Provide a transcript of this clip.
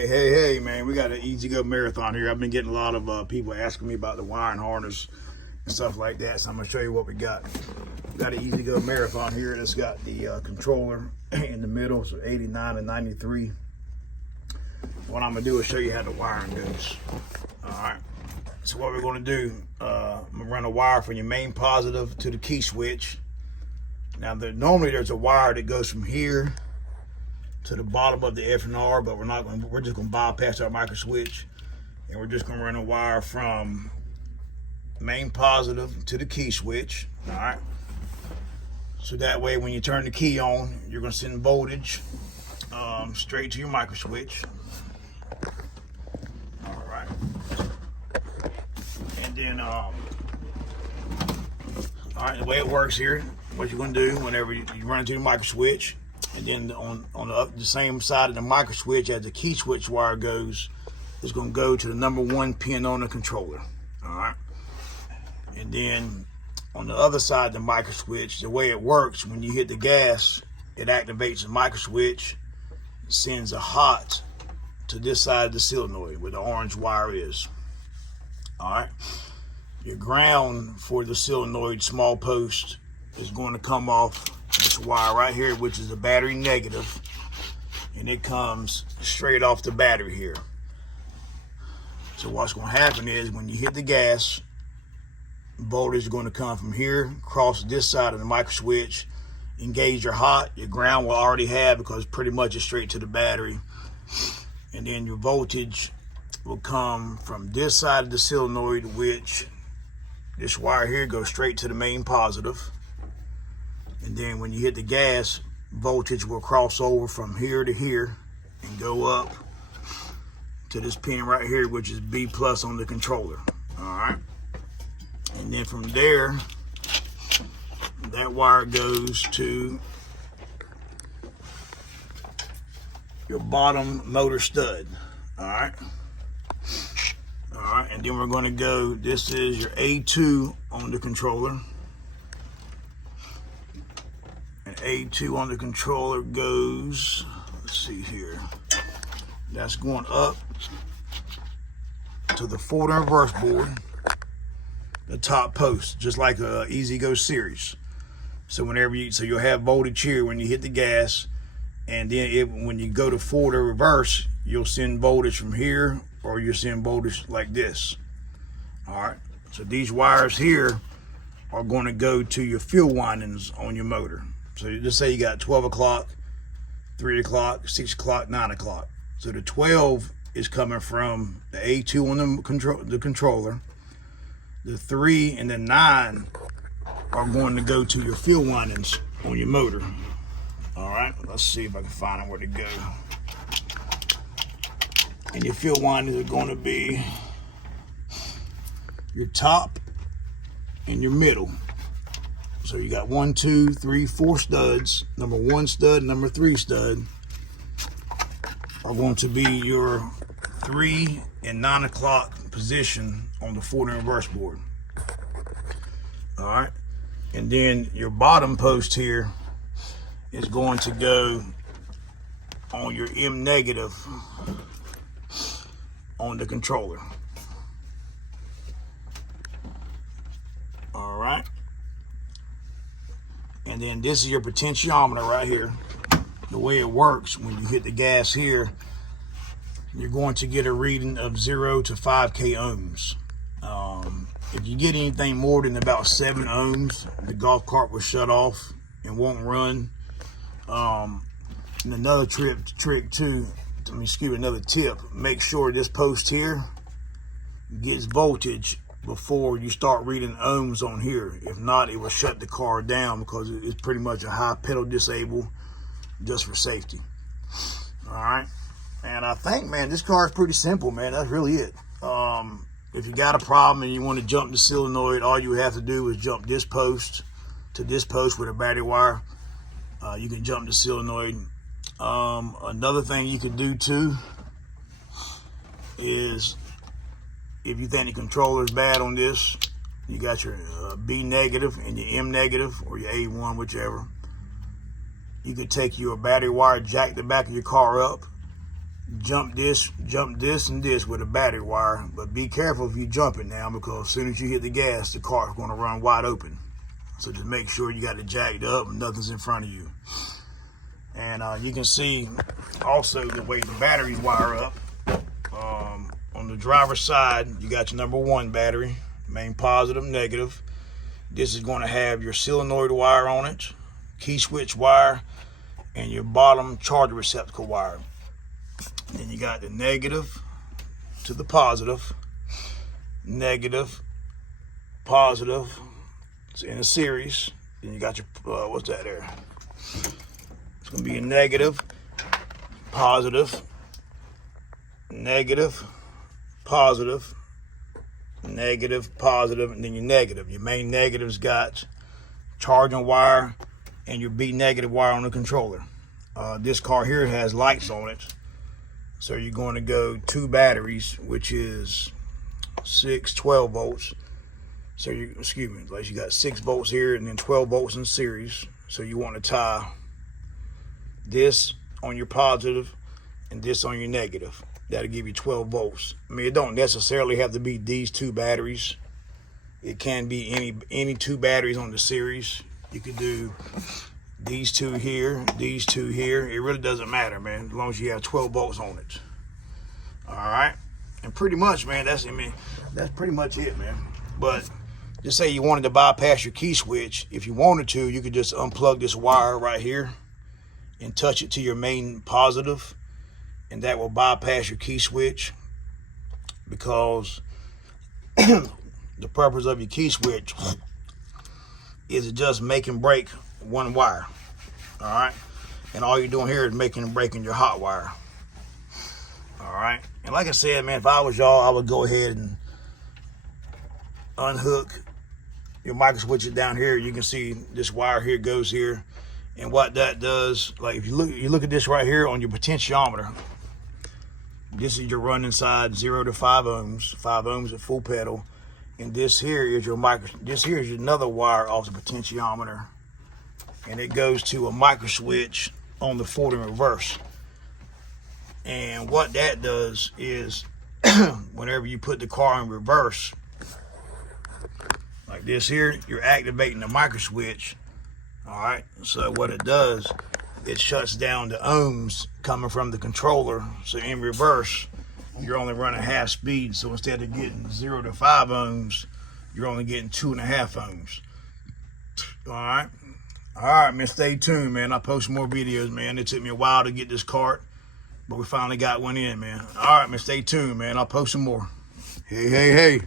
Hey, man, we got an Ezgo marathon here. I've been getting a lot of people asking me about the wiring harness and stuff like that, so I'm going to show you what we got. We got an Ezgo marathon here that's got the controller in the middle, so 89 and 93. What I'm going to do is show you how the wiring goes. All right, so what we're going to do, I'm going to run a wire from your main positive to the key switch. Now, normally there's a wire that goes from here to the bottom of the F and R, but we're just gonna bypass our micro switch, and we're just gonna run a wire from main positive to the key switch. All right, so that way when you turn the key on, you're gonna send voltage straight to your micro switch. All right, and then all right, the way it works here, what you're gonna do whenever you run into the micro switch, and then on the same side of the micro switch as the key switch wire goes, it's going to go to the number 1 pin on the controller. All right, and then on the other side of the micro switch, the way it works, when you hit the gas, it activates the micro switch, sends a hot to this side of the solenoid where the orange wire is. All right, your ground for the solenoid small post is going to come off this wire right here, which is the battery negative, and it comes straight off the battery here. So what's going to happen is when you hit the gas, voltage is going to come from here across this side of the micro switch, engage your hot. Your ground will already have, because pretty much it's straight to the battery, and then your voltage will come from this side of the solenoid, which this wire here goes straight to the main positive. And then when you hit the gas, voltage will cross over from here to here and go up to this pin right here, which is B plus on the controller. All right. And then from there, that wire goes to your bottom motor stud. All right. All right. And then we're going to go, this is your A2 on the controller. A2 on the controller goes, let's see here, that's going up to the forward and reverse board, the top post, just like a Ezgo series. So you'll have voltage here when you hit the gas, and then when you go to forward or reverse, you'll send voltage from here, or you'll send voltage like this. All right, so these wires here are going to go to your field windings on your motor. So you just say you got 12 o'clock, 3 o'clock, 6 o'clock, 9 o'clock. So the 12 is coming from the A2 on the controller. The 3 and the 9 are going to go to your field windings on your motor. All right, let's see if I can find out where to go. And your field windings are going to be your top and your middle. So you got 1, 2, 3, 4 studs. Number 1 stud, number 3 stud are going to be your 3 and 9 o'clock position on the forward and reverse board. All right, and then your bottom post here is going to go on your M negative on the controller. All right. And then this is your potentiometer right here. The way it works, when you hit the gas here, you're going to get a reading of 0 to 5K ohms. If you get anything more than about 7 ohms, the golf cart will shut off and won't run. And another trick too, another tip, make sure this post here gets voltage before you start reading ohms on here. If not, it will shut the car down, because it's pretty much a high pedal disable just for safety. All right, and I think, man, this car is pretty simple, man. That's really it. If you got a problem and you want to jump the solenoid, all you have to do is jump this post to this post with a battery wire. You can jump the solenoid. Another thing you can do too is, if you think the controller is bad on this, you got your B negative and your M negative, or your A1, whichever. You could take your battery wire, jack the back of your car up, jump this, and this with a battery wire. But be careful if you jump it now, because as soon as you hit the gas, the car's going to run wide open. So just make sure you got it jacked up and nothing's in front of you. And you can see also the way the batteries wire up. On the driver's side, you got your number 1 battery, main positive, negative. This is going to have your solenoid wire on it, key switch wire, and your bottom charger receptacle wire. Then you got the negative to the positive, negative, positive. It's in a series. Then you got your, what's that there? It's going to be a negative, positive, negative, positive, negative, positive, and then your negative. Your main negative's got charging wire and your B negative wire on the controller. This car here has lights on it. So you're going to go 2 batteries, which is 12 volts. So you, like you got 6 volts here and then 12 volts in series. So you want to tie this on your positive and this on your negative. That'll give you 12 volts. I mean, it don't necessarily have to be these 2 batteries. It can be any 2 batteries on the series. You could do these 2 here, these 2 here. It really doesn't matter, man, as long as you have 12 volts on it. All right, and pretty much, man, that's pretty much it, man. But just say you wanted to bypass your key switch. If you wanted to, you could just unplug this wire right here and touch it to your main positive, and that will bypass your key switch, because the purpose of your key switch is to just make and break 1 wire. All right, and all you're doing here is making and breaking your hot wire. All right, and like I said, man, if I was y'all, I would go ahead and unhook your micro switches down here. You can see this wire here goes here, and what that does, like if you look at this right here on your potentiometer, this is your running side 0 to 5 ohms, 5 ohms at full pedal, and this here is your this here is another wire off the potentiometer, and it goes to a micro switch on the forward and reverse. And what that does is whenever you put the car in reverse, like this here, you're activating the micro switch. All right, so what it does, it shuts down the ohms coming from the controller. So in reverse, you're only running half speed. So instead of getting 0 to 5 ohms, you're only getting 2.5 ohms. All right, man, stay tuned, man. I post more videos, man. It took me a while to get this cart, but we finally got one in, man. All right, man, stay tuned, man. I'll post some more. Hey.